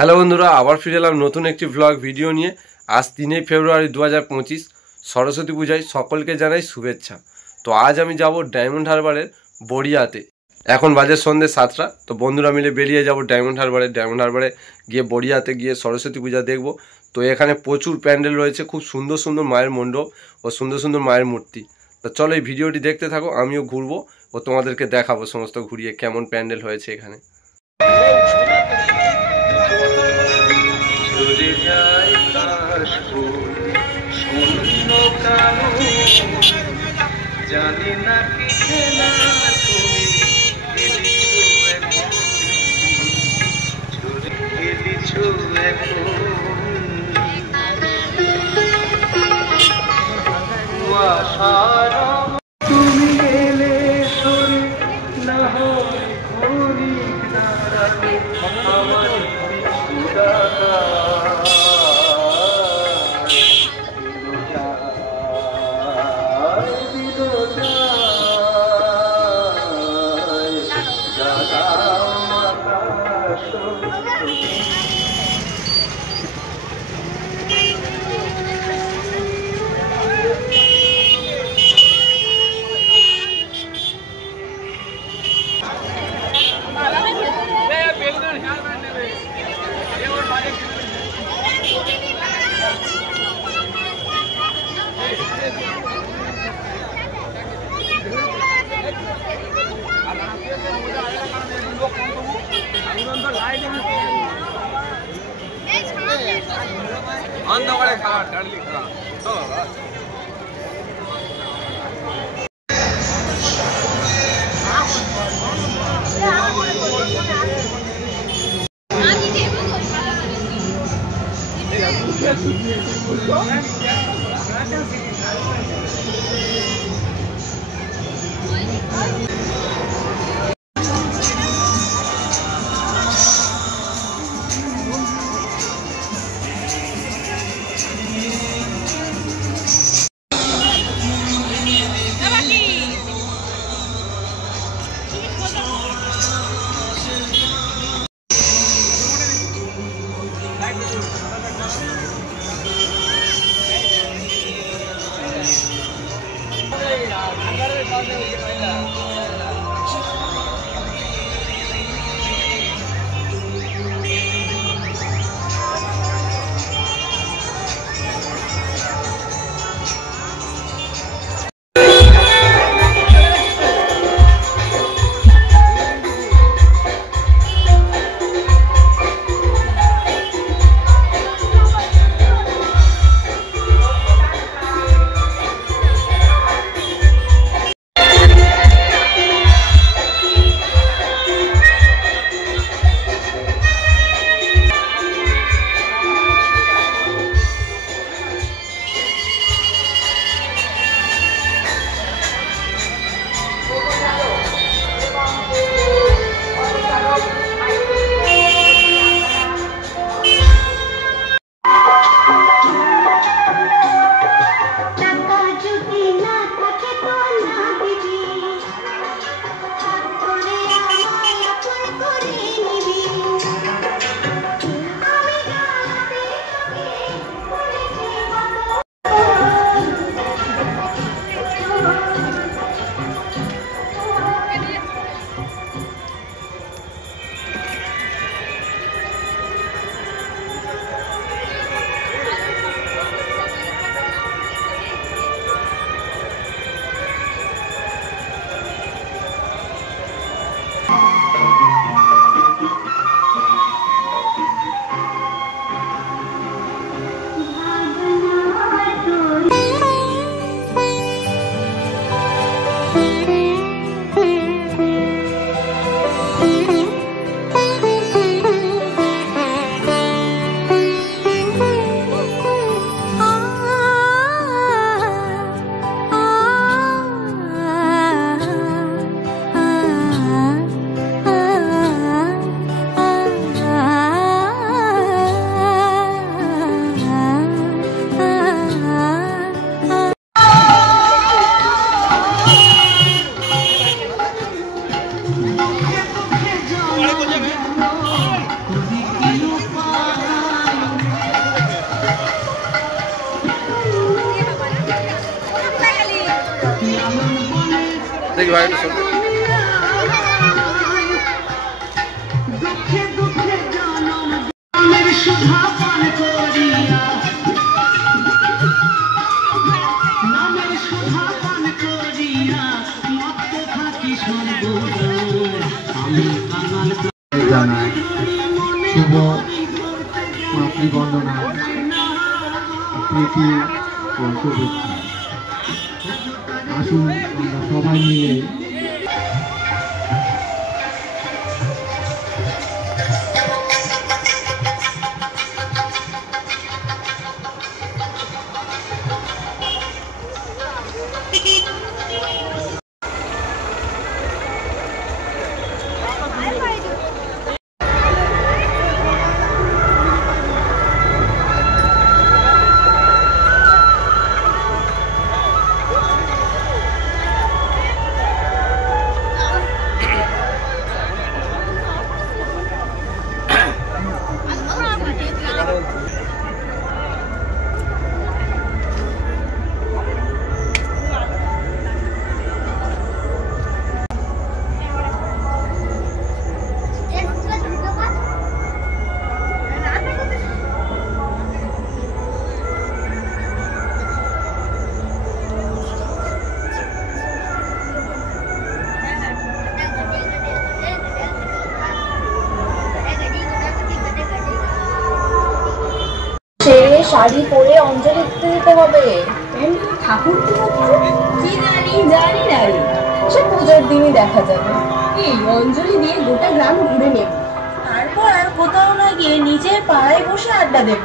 Hello বন্ধুরা, আবার ফিরে এলাম নতুন একটি ব্লগ ভিডিও নিয়ে। আজ 3 ফেব্রুয়ারি 2025 সরস্বতী পূজায় সকলকে জানাই শুভেচ্ছা। তো আজ আমি যাব ডায়মন্ড হারবারের বড়িয়াতে। এখন বাজে সন্ধ্যে 7টা। তো বন্ধুরা মিলে বেরিয়ে যাব ডায়মন্ড হারবারে গিয়ে বড়িয়াতে গিয়ে সরস্বতী পূজা দেখব। তো এখানে প্রচুর প্যান্ডেল রয়েছে, খুব সুন্দর সুন্দর মায়ের মণ্ডপ ও সুন্দর সুন্দর মায়ের মূর্তি। তো চলো এই ভিডিওটি দেখতে থাকো, আমিও ঘুরবো ও তোমাদেরকে দেখাবো সমস্ত ঘুরিয়ে কেমন প্যান্ডেল হয়েছে এখানে। জানি না কি খেলা তুমি খেলিছো এখন তুমি এলে সরে না হয় ঘড়ি দাঁড়াবে আমার পিছু ডাকা অন্ধকারে খাবার ডালি খাওয়া ভাই একটু শোনো। জানাই শুভ মাতৃবন্দনা প্রীতি ও শুভেচ্ছা। আসুন আমরা সবাই মিলে শাড়ি পরে অঞ্জলি দিতে যেতে হবে। ঠাকুর কি জানি জানি না রে, সে পুজোর দিনই দেখা যাবে। এই অঞ্জলি দিয়ে গোটা গ্রাম ঘুরে নেব, তারপর আর কোথাও না গিয়ে নিজের পাড়ায় বসে আড্ডা দেব।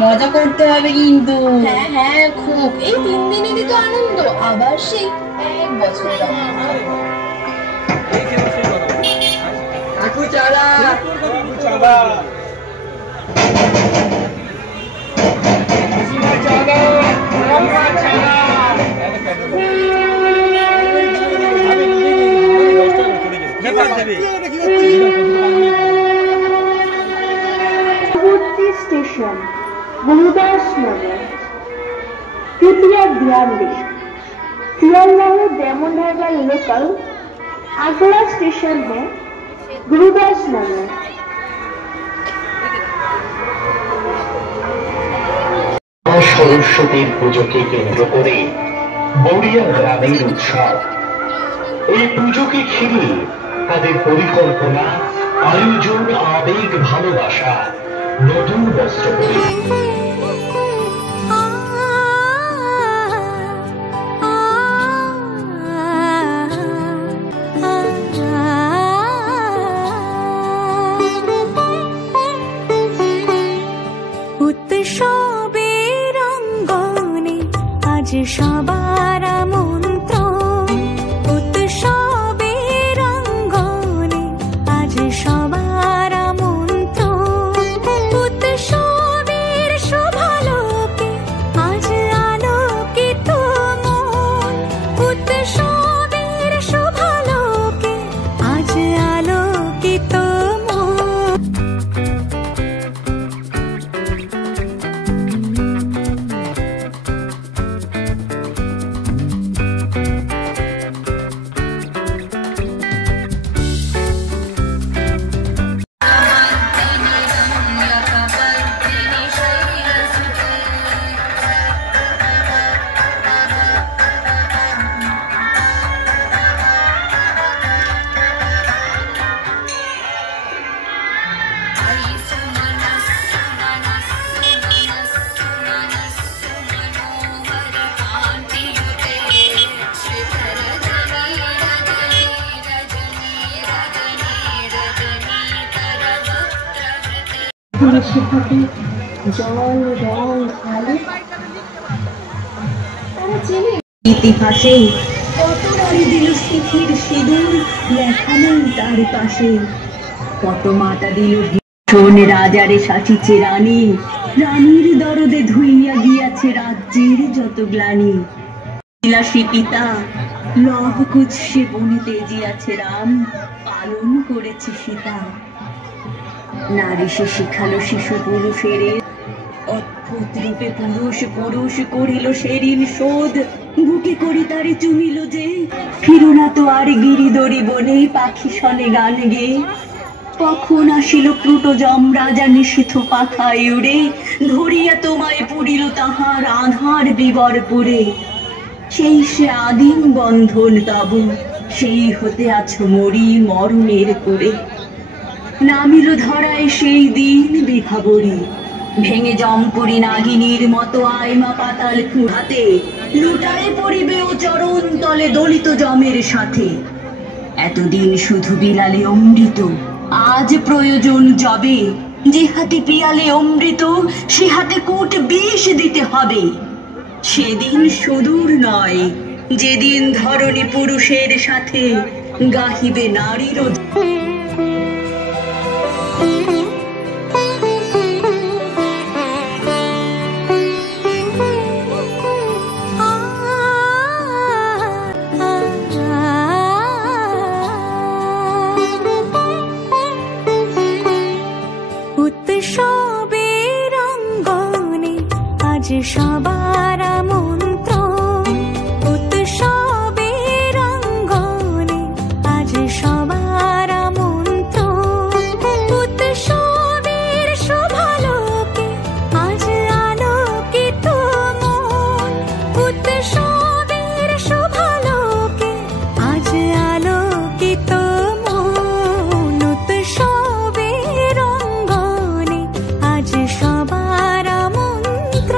মজা করতে হবে কিন্তু। হ্যাঁ হ্যাঁ খুব। এই 3 দিনেরই তো আনন্দ, আবার সেই 1 বছরের स्टेशन गुरुदास नगर तृतीया ध्यान दे सियालदह डायमंड हार्बर लोकल अगला स्टेशन है गुरुदास नगर। সরস্বতীর পুজোকে কেন্দ্র করে বড়িয়া গ্রামের উৎসব। এই পুজোকে ঘিরে তাদের পরিকল্পনা, আয়োজন, আবেগ, ভালোবাসা, নতুন বস্ত্র পরে উৎসবের অঙ্গনে আজ সবার আমন্ত্রণ। উৎসবের অঙ্গনে আজ সবার আমন্ত্রণ। উৎসবের শোভালোকে আজ আলোকিত মন। উৎসবের শোভালোকে আজ আলোকিত মন। জল রং আলো তারা চেনে ইতিহাসে কত নারী দিল স্থিতির সিঁদুর লেখা নেই তার পাশে। কত মাতা দিল ভীষণ রাজারে সাচিছে রানী, রানীর দরদে ধুইয়া গিয়াছে রাজ্যের যত গ্লানি। বিলাসী পিতা লহ কুৎসে বনে তেজিয়াছে রাম, পালন করেছে সীতা। নারী সে শিখালো শিশু পুরুষের অদ্ভুত ভূত রূপে পুরুষ পুরুষ করিল সেদিন শোধ, বুকে করি তারে চুমিল যে, ফিরো না তো আর গিরিদরি বনে পাখি শনে গান গে। কখন আসিল প্লুটো যম রাজা নিশীথ পাখায় উড়ে, ধরিয়া তোমায় পুরিল তাহার আধার বিবরপুরে। সেই সে আদিম বন্ধন তাবু, সেই হতে আছো মরি মরণের করে। নামিল ধরায় সেই দিন বিভাবরী, ভেঙে জমপুরি নাগিনীর মতো আয়মা পাতাল হাতে, লুটায়ে পড়িবে ও চরণ তলে দলিত জমের সাথে। এতদিন শুধু বিলালে অমৃত, আজ প্রয়োজন যবে, যে হাতে পিয়ালে অমৃত সে হাতে কূট বিষ দিতে হবে। সেদিন সুদূর নয় যেদিন ধরণী পুরুষের সাথে গাহিবে নারীর। উৎসবের অঙ্গনে আজ সবার মন্ত্র, উৎসবের অঙ্গনে আজ সবার মন্ত্র। উৎসবের শোভালোকে আজ আলোকিত মন, উৎসবের শোভালোকে আজ আলোকিত মন। উৎসবের অঙ্গনে আজ সবার মন্ত্র।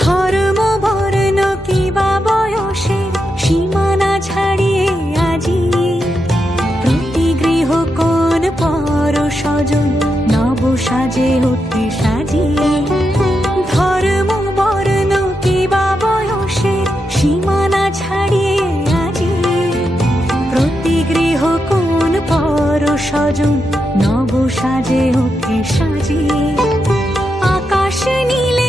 ধর্ম বর্ণ কিবা বয়সের সীমানা ছাড়িয়ে আজি, প্রতি গৃহ কোন পর স্বজন নব সাজে ওঠে সাজিয়ে। ধর্ম বর্ণ কিবা বয়সের সীমানা ছাড়িয়ে আজি, প্রতি গৃহ কোন পর স্বজন নব সাজে ওঠে সাজিয়ে। আকাশ নীল